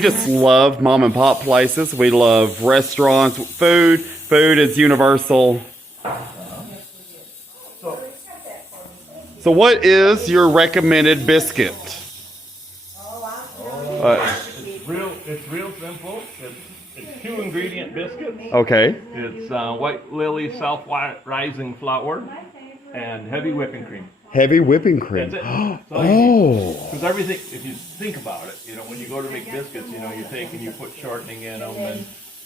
We just love mom and pop places. We love restaurants, food. Food is universal. So what is your recommended biscuit? It's real simple. It's 2 ingredient biscuits. Okay. It's white lily self-rising flour and heavy whipping cream. Heavy whipping cream. That's it. Oh. Because everything, if you think about it, you know, when you go to make biscuits, you know, you take and you put shortening in them,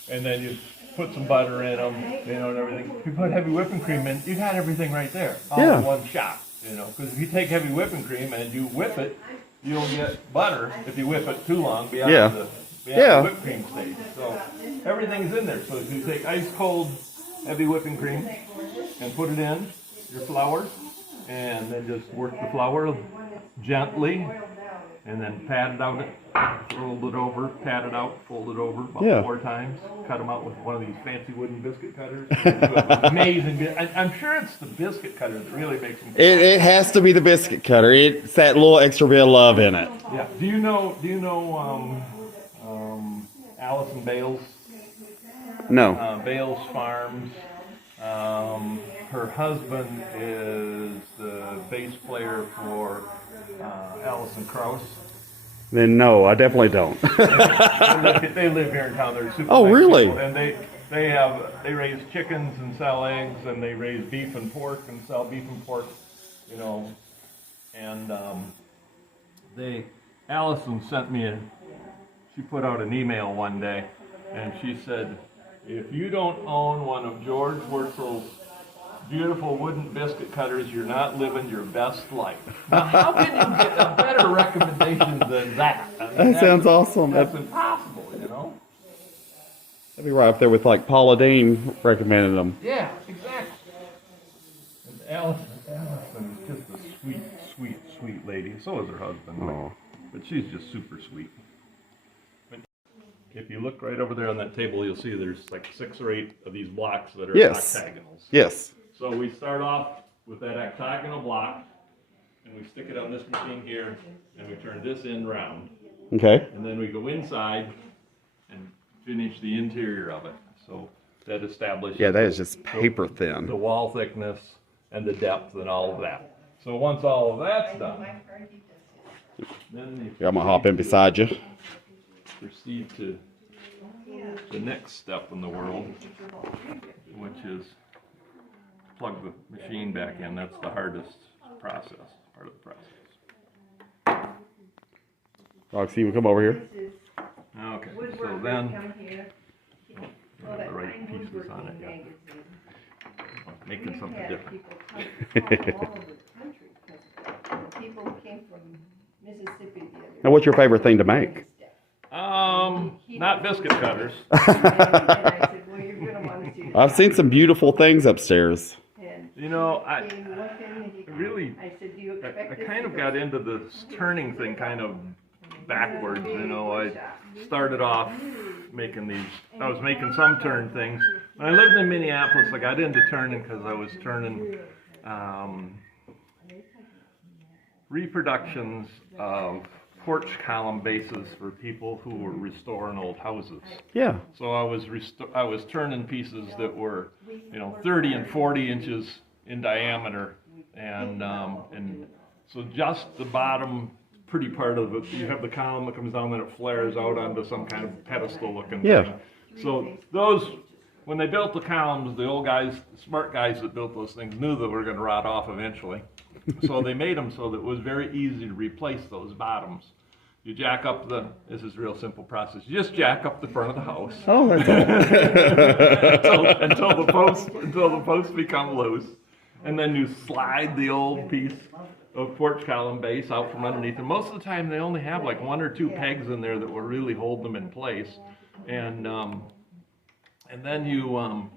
and then you put some butter in them, you know, and everything. If you put heavy whipping cream in, you got everything right there, all in one shot, you know. Because if you take heavy whipping cream and you whip it, you'll get butter if you whip it too long beyond the whipped cream stage. So everything's in there. So if you take ice cold heavy whipping cream and put it in your flour, and then just work the flour gently, and then pat it out, fold it over, pat it out, fold it over about 4 times. Cut them out with one of these fancy wooden biscuit cutters. Amazing. I'm sure it's the biscuit cutter that really makes them. It has to be the biscuit cutter. It's that little extra bit of love in it. Yeah. Do you know Allison Bales? No. Bales Farms. Her husband is the bass player for Alison Krauss. Then no, I definitely don't. They live here in town. They're super Oh, nice really? people. And they raise chickens and sell eggs, and they raise beef and pork and sell beef and pork, you know. And Allison sent me she put out an email one day, and she said, if you don't own one of George Wurtzel's beautiful wooden biscuit cutters, you're not living your best life. Now, how can you get a better recommendation than that? I mean, That sounds awesome. That's impossible, you know? That'd be right up there with like Paula Dean recommended them. Yeah, exactly. And Allison is just a sweet, sweet, sweet lady. So is her husband. Oh. But she's just super sweet. If you look right over there on that table, you'll see there's like 6 or 8 of these blocks that are octagonals. Yes. So we start off with that octagonal block, and we stick it on this machine here, and we turn this end round. Okay. And then we go inside and finish the interior of it. So that establishes Yeah, that is just paper thin. the wall thickness and the depth and all of that. So once all of that's done, then I'm gonna hop in beside you. proceed to the next step in the world, which is plug the machine back in. That's the hardest part of the process. Roxy, you come over here. Okay, so then, the right pieces on it yet. Making something different. Now, what's your favorite thing to make? Not biscuit cutters. I've seen some beautiful things upstairs. You know, I kind of got into this turning thing kind of backwards. You know, I started off I was making some turn things. When I lived in Minneapolis, I got into turning because I was turning reproductions of porch column bases for people who were restoring old houses. Yeah. So I was turning pieces that were, 30 and 40 inches in diameter, and so just the bottom pretty part of it. You have the column that comes down, then it flares out onto some kind of pedestal-looking thing. So those, when they built the columns, the old guys, the smart guys that built those things, knew that they were going to rot off eventually. So they made them so that it was very easy to replace those bottoms. You jack up this is a real simple process. You just jack up the front of the house. Oh, that's all. until the posts become loose. And then you slide the old piece of porch column base out from underneath. And most of the time they only have like 1 or 2 pegs in there that will really hold them in place. And then you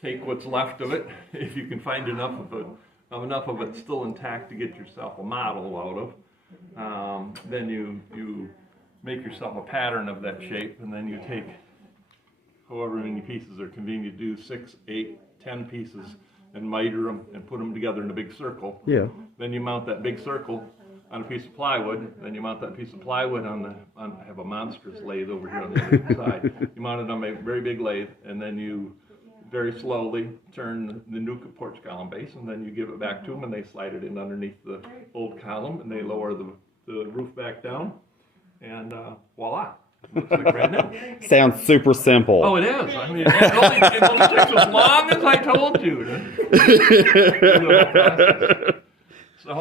take what's left of it, if you can find enough of it still intact to get yourself a model out of. Then you make yourself a pattern of that shape, and then you take however many pieces are convenient to do, 6, 8, 10 pieces, and miter them and put them together in a big circle. Yeah. Then you mount that big circle on a piece of plywood. Then you mount that piece of plywood I have a monstrous lathe over here on the other side. You mount it on a very big lathe, and then you very slowly turn the new porch column base, and then you give it back to them, and they slide it in underneath the old column, and they lower the roof back down, and voila. Looks like brand new. Sounds super simple. Oh, it is. I mean, it only takes as long as I told you. So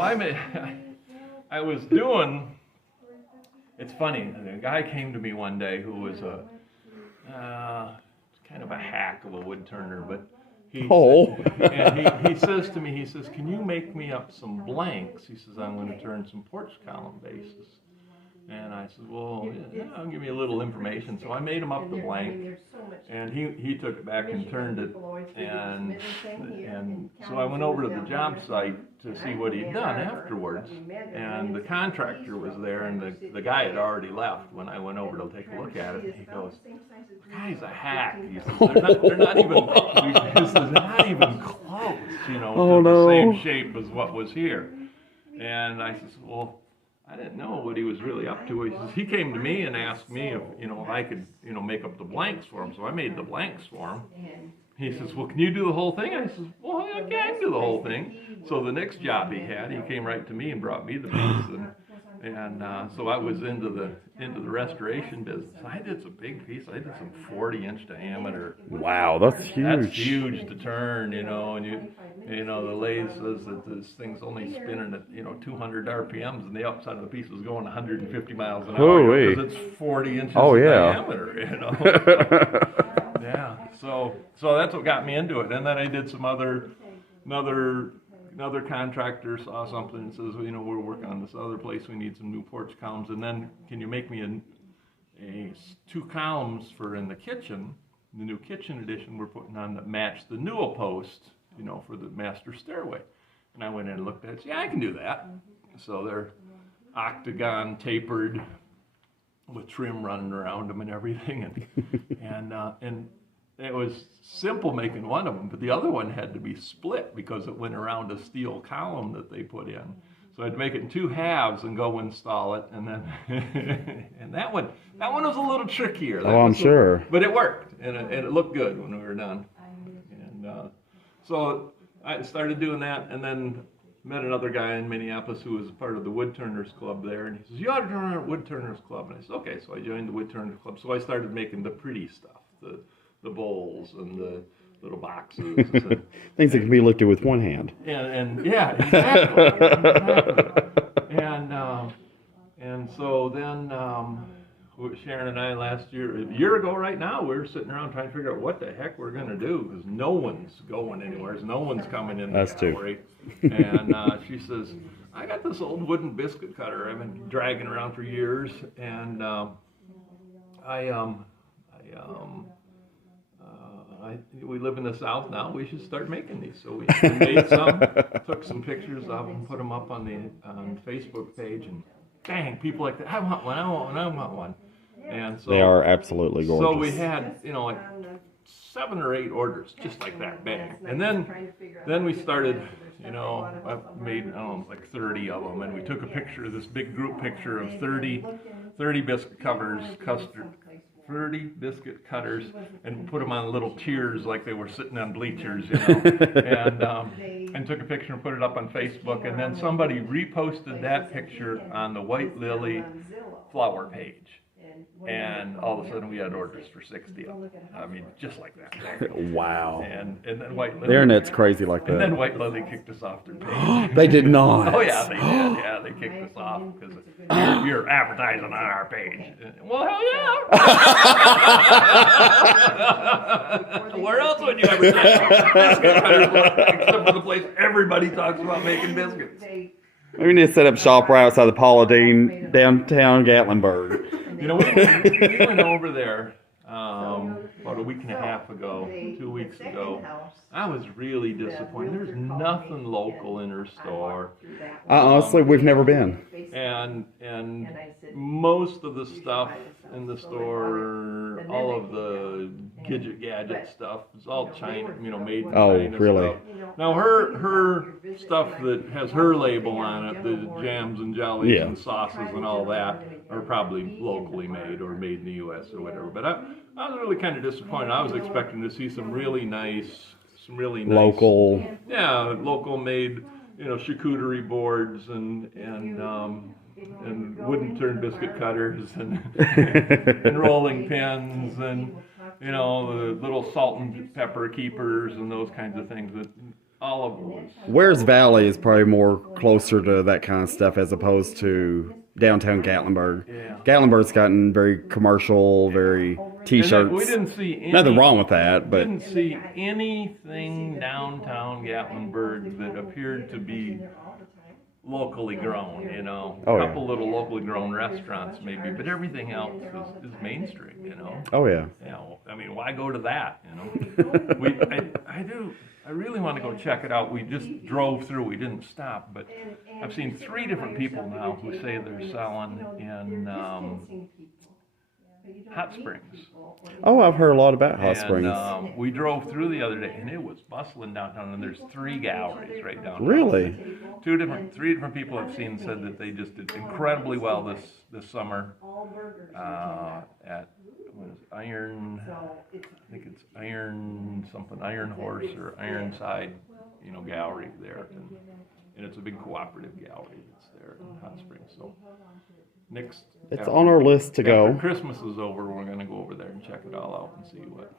I was doing. It's funny. A guy came to me one day who was kind of a hack of a wood turner, but he says to me, he says, "Can you make me up some blanks?" He says, "I'm going to turn some porch column bases." And I said, well, yeah, I'll give you a little information. So I made him up the blank, and he took it back and turned it, and so I went over to the job site to see what he'd done afterwards, and the contractor was there, and the guy had already left when I went over to take a look at it, and he goes, "The guy's a hack." He says, they're not even close, to the same shape as what was here. And I said, well, I didn't know what he was really up to. He says, he came to me and asked me if I could make up the blanks for him. So I made the blanks for him. He says, well, can you do the whole thing? I says, well, I can do the whole thing. So the next job he had, he came right to me and brought me the piece, and so I was into the restoration business. I did some big pieces. I did some 40-inch diameter. Wow, that's huge. That's huge to turn, and the lathe says that this thing's only spinning at 200 RPMs, and the upside of the piece is going 150 miles an hour because it's 40 inches diameter. Yeah, so that's what got me into it, and then I did some another contractor saw something and says, well, we're working on this other place. We need some new porch columns, and then can you make me a 2 columns for in the kitchen? The new kitchen addition we're putting on that match the newel post, for the master stairway. And I went in and looked at it. Yeah, I can do that. So they're octagon tapered with trim running around them and everything, and it was simple making one of them, but the other one had to be split because it went around a steel column that they put in. So I had to make it in 2 halves and go install it, and then and that one was a little trickier. I'm sure. But it worked, and it looked good when we were done. And so I started doing that, and then met another guy in Minneapolis who was part of the Woodturners Club there, and he says, you ought to join our Woodturners Club. And I said, okay, so I joined the Woodturners Club. So I started making the pretty stuff, the bowls and the little boxes. And, things that can be lifted with one hand. And yeah, exactly. And so then Sharon and I a year ago right now, we were sitting around trying to figure out what the heck we're going to do, because no one's going anywhere. No one's coming in the gallery. And she says, I got this old wooden biscuit cutter I've been dragging around for years, and we live in the South now. We should start making these. So we made some, took some pictures of them, put them up on the Facebook page, and dang, people like that. I want one. I want one. And so they are absolutely gorgeous. So we had, like 7 or 8 orders, just like that, bang. And then we started, I made, like 30 of them, and we took a picture, this big group picture of 30 biscuit covers, 30 biscuit cutters, and put them on little tiers like they were sitting on bleachers, and took a picture and put it up on Facebook, and then somebody reposted that picture on the White Lily flower page. And all of a sudden we had orders for 60 of them. I mean, just like that. Wow. And then White Lily. The internet's crazy like that. And then White Lily kicked us off their page. They did not. Oh yeah, they did. Yeah, they kicked us off because you're advertising on our page. Well, hell yeah. Where else would you advertise? Except for the place everybody talks about making biscuits. We need to set up shop right outside the Paula Deen, downtown Gatlinburg. We went over there about a week and a half ago, 2 weeks ago. I was really disappointed. There's nothing local in her store. Honestly, we've never been. And most of the stuff in the store, all of the gadget stuff. It's all China, made in Oh, China really? stuff. Now her stuff that has her label on it, the jams and jellies and sauces and all that, are probably locally made or made in the U.S. or whatever. But I was really kind of disappointed. I was expecting to see some really nice local, local made, charcuterie boards and wooden turn biscuit cutters and and rolling pins and the little salt and pepper keepers and those kinds of things. That all of them. Wares Valley is probably more closer to that kind of stuff as opposed to downtown Gatlinburg. Yeah. Gatlinburg's gotten very commercial, very T-shirts. We didn't see nothing wrong with that, but didn't see anything downtown Gatlinburg that appeared to be locally grown. A couple little locally grown restaurants maybe, but everything else is mainstream. Oh yeah. I mean, why go to that? I really want to go check it out. We just drove through. We didn't stop, but I've seen 3 different people now who say they're selling in Hot Springs. Oh, I've heard a lot about Hot Springs. We drove through the other day, and it was bustling downtown. And there's 3 galleries right downtown. Really? 3 different people I've seen said that they just did incredibly well this summer at Iron. I think it's Iron Horse or Ironside, gallery there, and it's a big cooperative gallery that's there in Hot Springs. So next, it's on our list to go. After Christmas is over, we're going to go over there and check it all out and see what.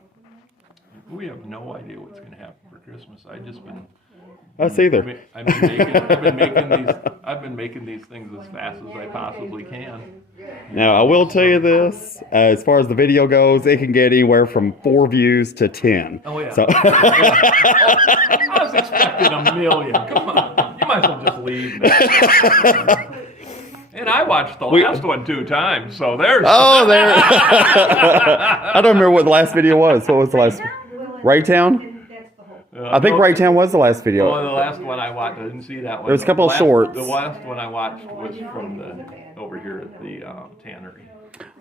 We have no idea what's going to happen for Christmas. I've been making these things as fast as I possibly can. Now, I will tell you this, as far as the video goes, it can get anywhere from 4 views to 10. Oh, yeah. So. I was expecting 1 million. Come on. You might as well just leave. And I watched the last one 2 times, so there's... Oh, there. I don't remember what the last video was. What was the last one? Raytown? I think Raytown was the last video. Oh, the last one I watched, I didn't see that one. There's a couple of shorts. The last one I watched was from over here at the tannery.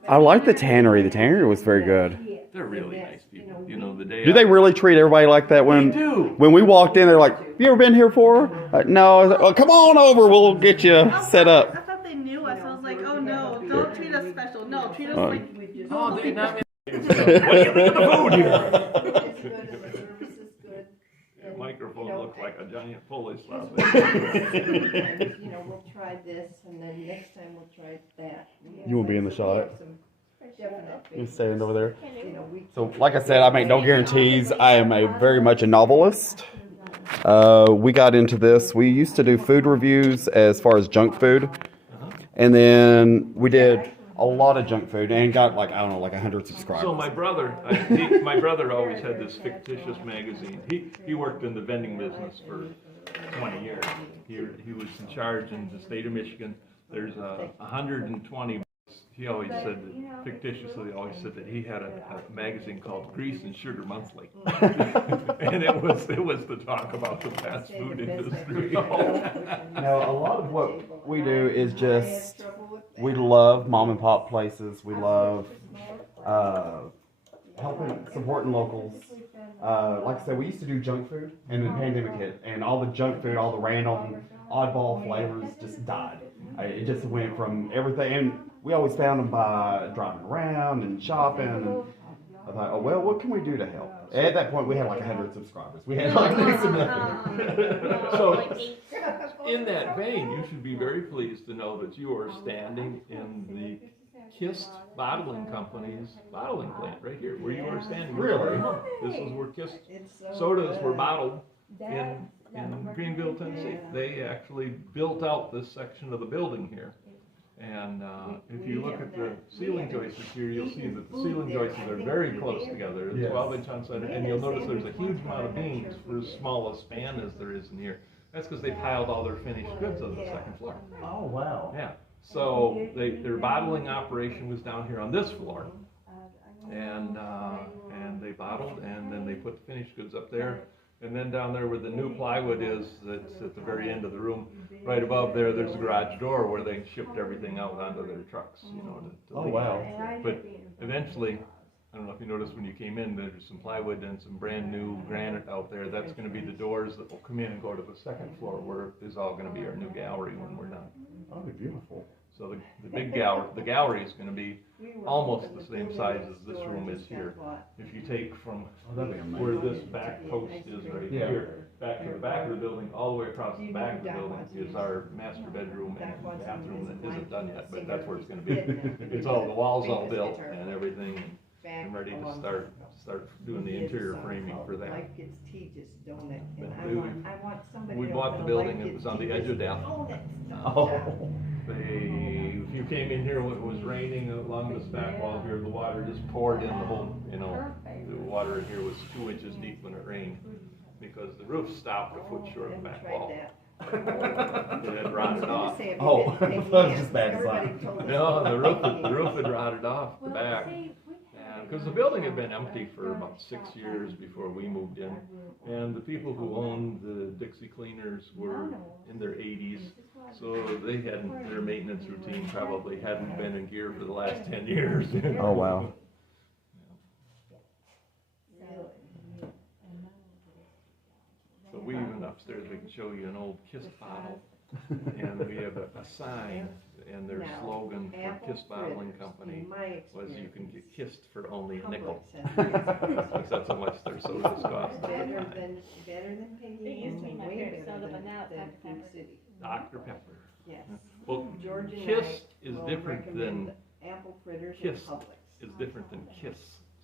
I like the tannery. The tannery was very good. They're really nice people. Do they really treat everybody like that? They do. When we walked in, they're like, "You ever been here before?" No. I was like, "Oh, come on over. We'll get you set up." I thought they knew us. I was like, "Oh no, don't treat us special. No, treat us like normal people." What do you think of the food here? Microphone looks like a giant Polish sausage. We'll try this, and then next time we'll try that. You won't be in the shot. Definite. You stand over there. So, like I said, I make no guarantees. I am very much a novelist. We got into this. We used to do food reviews as far as junk food, and then we did a lot of junk food and got like 100 subscribers. So my brother always had this fictitious magazine. He worked in the vending business for 20 years. He was in charge in the state of Michigan. There's 120. He always said that, fictitiously always said that he had a magazine called Grease and Sugar Monthly. And it was to talk about the fast food industry. Now, a lot of what we do is just, we love mom and pop places. We love supporting locals. Like I said, we used to do junk food, and the pandemic hit, and all the junk food, all the random oddball flavors just died. It just went from everything, and we always found them by driving around and shopping. And I thought, oh well, what can we do to help? At that point, we had like 100 subscribers. We had like next to nothing. So, in that vein, you should be very pleased to know that you are standing in the Kist Bottling Company's bottling plant right here, where you are standing. Really? This is where Kist sodas were bottled in Greeneville, Tennessee. They actually built out this section of the building here. And if you look at the ceiling joists here, you'll see that the ceiling joists are very close together. It's 12-inch on center, and you'll notice there's a huge amount of beams for as small a span as there is in here. That's because they piled all their finished goods on the second floor. Oh wow! Yeah. So their bottling operation was down here on this floor, and they bottled, and then they put the finished goods up there. And then down there where the new plywood is, that's at the very end of the room, right above there, there's a garage door where they shipped everything out onto their trucks, to Oh leave. wow! But eventually, I don't know if you noticed when you came in, there's some plywood and some brand new granite out there. That's gonna be the doors that will come in and go to the second floor where is all gonna be our new gallery when we're done. Oh, beautiful. So the big gallery, the gallery is gonna be almost the same size as this room is here. If you take from that'd be amazing. where this back post is right Yeah. here, back to the back of the building, all the way across the back of the building is our master bedroom and bathroom that isn't done yet, but that's where it's gonna be. It's all, the walls all built and everything, and ready to start doing the interior framing for that. Like it's Tejas donut, and But I want somebody. We else bought the that'll building, like it was on the edge of death. Oh. If you came in here when it was raining along this back wall here, the water just poured in the whole, the water in here was 2 inches deep when it rained, because the roof stopped a foot short of the back wall. It had rotted off. Oh, that's just bad design. No, the roof had rotted off the back. Because the building had been empty for about 6 years before we moved in. And the people who owned the Dixie Cleaners were in their 80s. So they hadn't, their maintenance routine probably hadn't been in gear for the last 10 years. Oh, wow. So we even upstairs, we can show you an old Kiss bottle. And we have a sign, and their slogan for Kiss Bottling Company was you can get kissed for only a nickel. Because that's how much their sodas cost. Better than Peggy. It used to be my way favorite better soda, but now it's than Dr. Food Pepper. City. Dr. Pepper. Yes. Well, George and Kiss I is will different recommend than apple fritters Kiss and Publix. is different than Kiss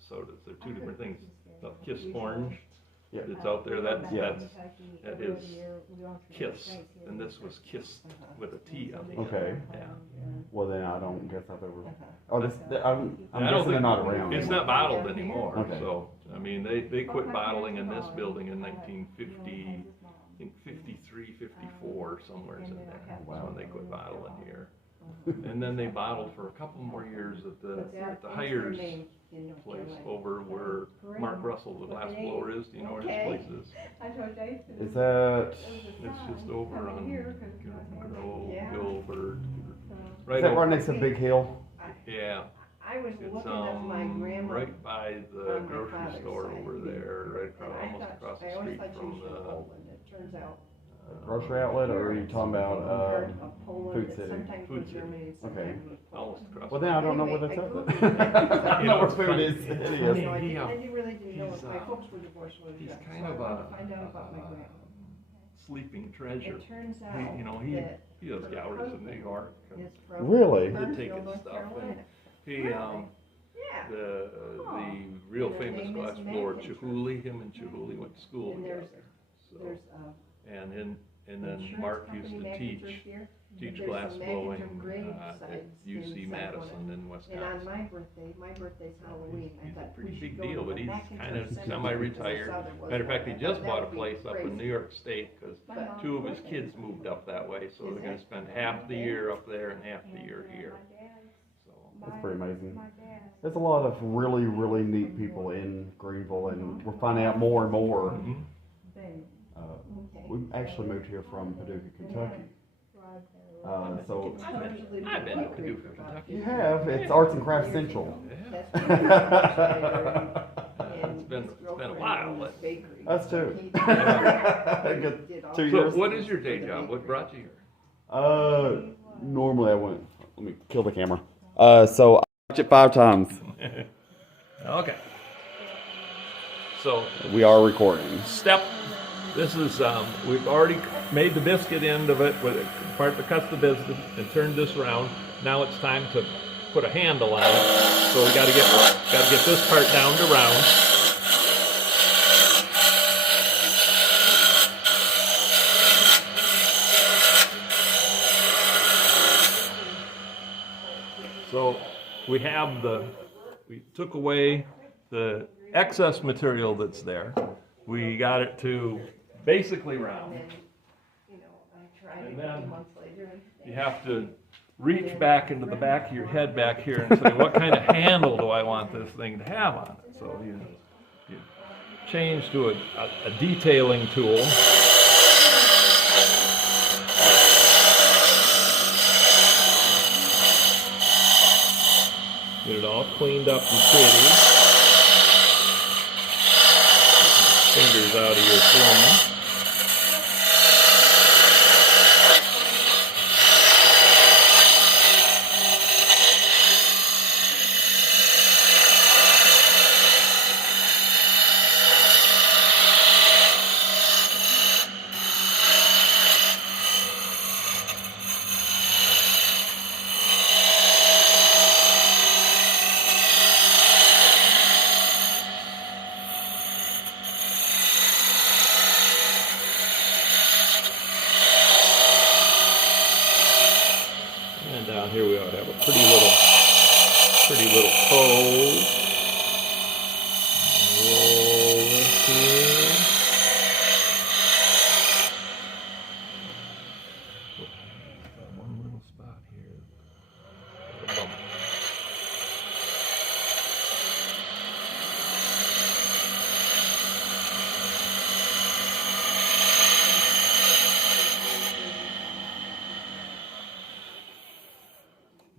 sodas. They're two different things. The Kiss Orange Yeah. that's out there, that is Kiss, Kiss, and this was Kiss with a T on the end. Okay. Yeah. Well, then I don't guess I've ever. Oh, this. I'm I don't guessing they're think- not around. It's anymore. not bottled anymore, Okay. so, I mean, they quit bottling in this building in 1950, I think 53, 54, somewhere in there. That's when they quit bottling here. And then they bottled for a couple more years at the Hires place over where Mark Russell, the glass blower is. Do you know where his place is? Is that? It's just over on Grove, Yeah. Gilbert. Is Right that over, right next to Big Hill? yeah. I was It's looking at my grandma. right by the on my grocery father's store side. over there, right across, And I almost thought- across I the always street thought she from was from the Poland. It turns out. Grocery outlet, or are you talking about Of Poland, Food it's City? sometimes Food from City. Germany, Okay. sometimes from Poland. almost across. Well, then I don't know where Anyway, that's I at. Googled it. I You know know, where it's food funny. is. It Funny. is. So I He, really didn't know he's, if my folks were divorced when I was he's young, kind so of I wanted a to find out about my grandma. sleeping treasure. It turns He, out that he does galleries in New York. is from Really? He'd take his Burnsville, North stuff Carolina. He, Yeah. the real Their famous name glass is blower, Mac. Chihuly, him and Chihuly went to school And together. There's So, and then insurance Mark company used to Magnetar teach here. teach There's glass some blowing Magnetar grave at sites UC in Madison South in And on Wisconsin. my birthday's Halloween, I He's a thought pretty we big should go deal, to but the he's Magnetar kind of Cemetery, semi-retired. because I saw there was Matter of fact, he one. just That bought a would be place up in crazy. New York State because But- two of his kids moved up that way, so they're gonna spend half the year up there and half the year here. So, That's pretty amazing. There's a lot of really, really neat people in Greeneville, and we're finding out more and more. mhm. We actually moved here from Paducah, Kentucky. So I've been to Paducah, Kentucky. you have. It's Arts and Crafts Central. Yeah. That's where my It's been a while, but. Us too. Good. Good 2 So years. what is your day job? What brought you here? Normally I went. Let me kill the camera. So I watch it 5 times. Okay. So We are recording. this is, we've already made the biscuit end of it with a part that cuts the biscuit and turned this around. Now it's time to put a handle on it. So we gotta get this part down to round. So we took away the excess material that's there. We got it to basically round. You know, I tried And it a then few months later. You have to reach back into the back of your head back here and say, what kind of handle do I want this thing to have on it? So you change to a detailing tool. Get it all cleaned up and pretty. cylinders out of your cylinder. And down here we ought to have a pretty little cove. Roll this here. Got one little spot here. A bump.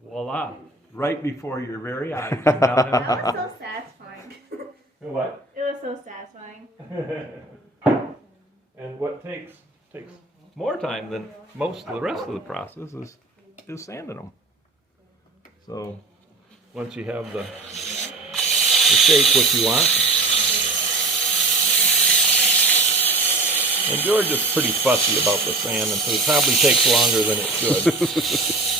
Voila! Right before your very eyes. That was so satisfying. What? It was so satisfying. And what takes more time than most of the rest of the process is sanding them. So once you have the shape what you want. And George is pretty fussy about the sanding, so it probably takes longer than it should.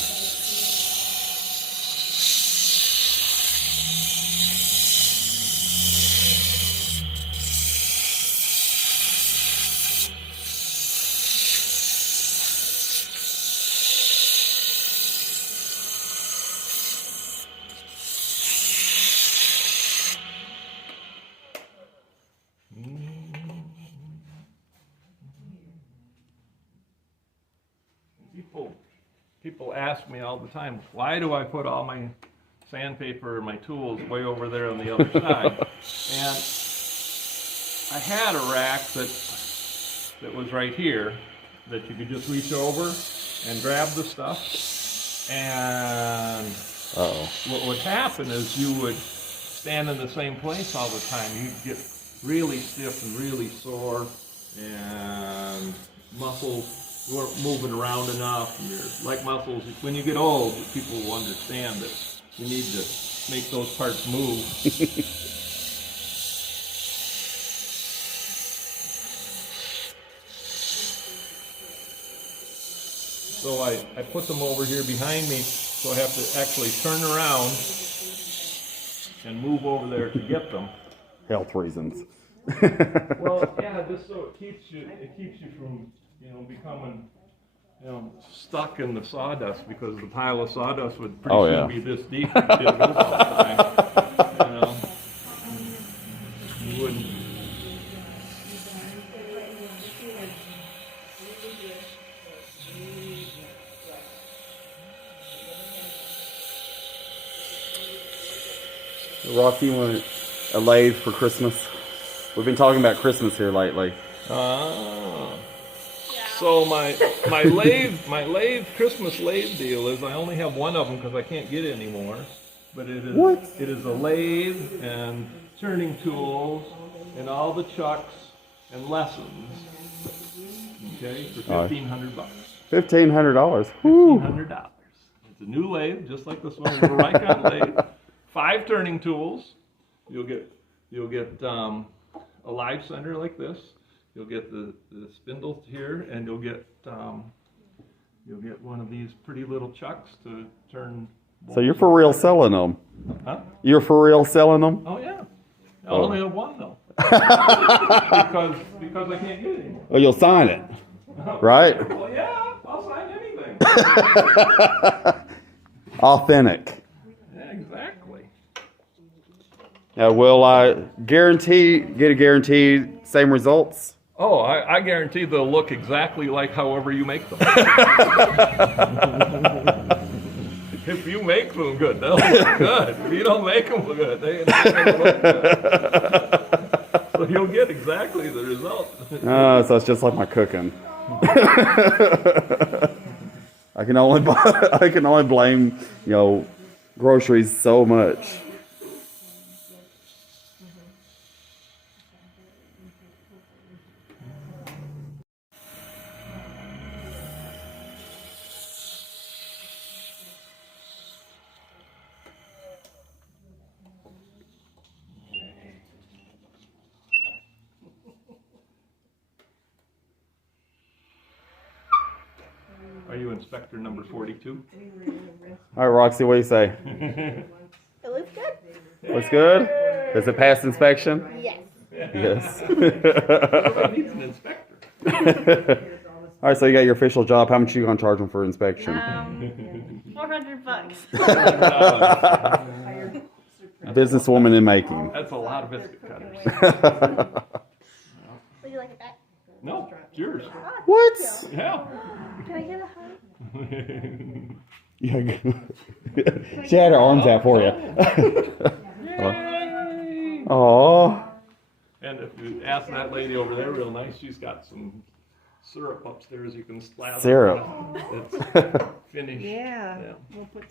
People ask me all the time, why do I put all my sandpaper and my tools way over there on the other side? And I had a rack that was right here that you could just reach over and grab the stuff. And what would happen is you would stand in the same place all the time. You'd get really stiff and really sore, and muscles weren't moving around enough. And your leg muscles, when you get old, people will understand that you need to make those parts move. So I put them over here behind me, so I have to actually turn around and move over there to get them. Health reasons. Well, yeah, just so it keeps you from, becoming, stuck in the sawdust, because the pile of sawdust would pretty soon be this deep if you didn't move all the time. You wouldn't. Rocky, you want a lathe for Christmas? We've been talking about Christmas here lately. So my lathe Christmas lathe deal is I only have one of them because I can't get any more. But it is a lathe and turning tools and all the chucks and lessons. Okay, for $1,500. $1,500. $1,500. It's a new lathe, just like this one, a little Rikon lathe. 5 turning tools. You'll get a live center like this. You'll get the spindle here, and you'll get one of these pretty little chucks to turn. So you're for real selling them? Huh? You're for real selling them? Oh yeah. I only have one though. because I can't get any more. Well, you'll sign it, right? Well, yeah, I'll sign anything. Authentic. Yeah, exactly. Now, will I get a guaranteed same results? Oh, I guarantee they'll look exactly like however you make them. If you make them good, they'll look good. If you don't make them good, they don't look good. So you'll get exactly the result. So it's just like my cooking. I can only blame groceries so much. inspector number 42. All right, Roxy, what do you say? It looks good. Looks good? Does it pass inspection? Yes. Yes. Everybody needs an inspector. All right, so you got your official job. How much are you going to charge them for inspection? $400. Businesswoman in making. That's a lot of biscuit cutters. Would you like it back? No, it's yours. What? Yeah. Can I get a hug? Yeah. She had her arms out for you. Oh. And if you ask that lady over there real nice, she's got some syrup upstairs you can slather. Syrup. It's finished. Yeah, Yeah. we'll put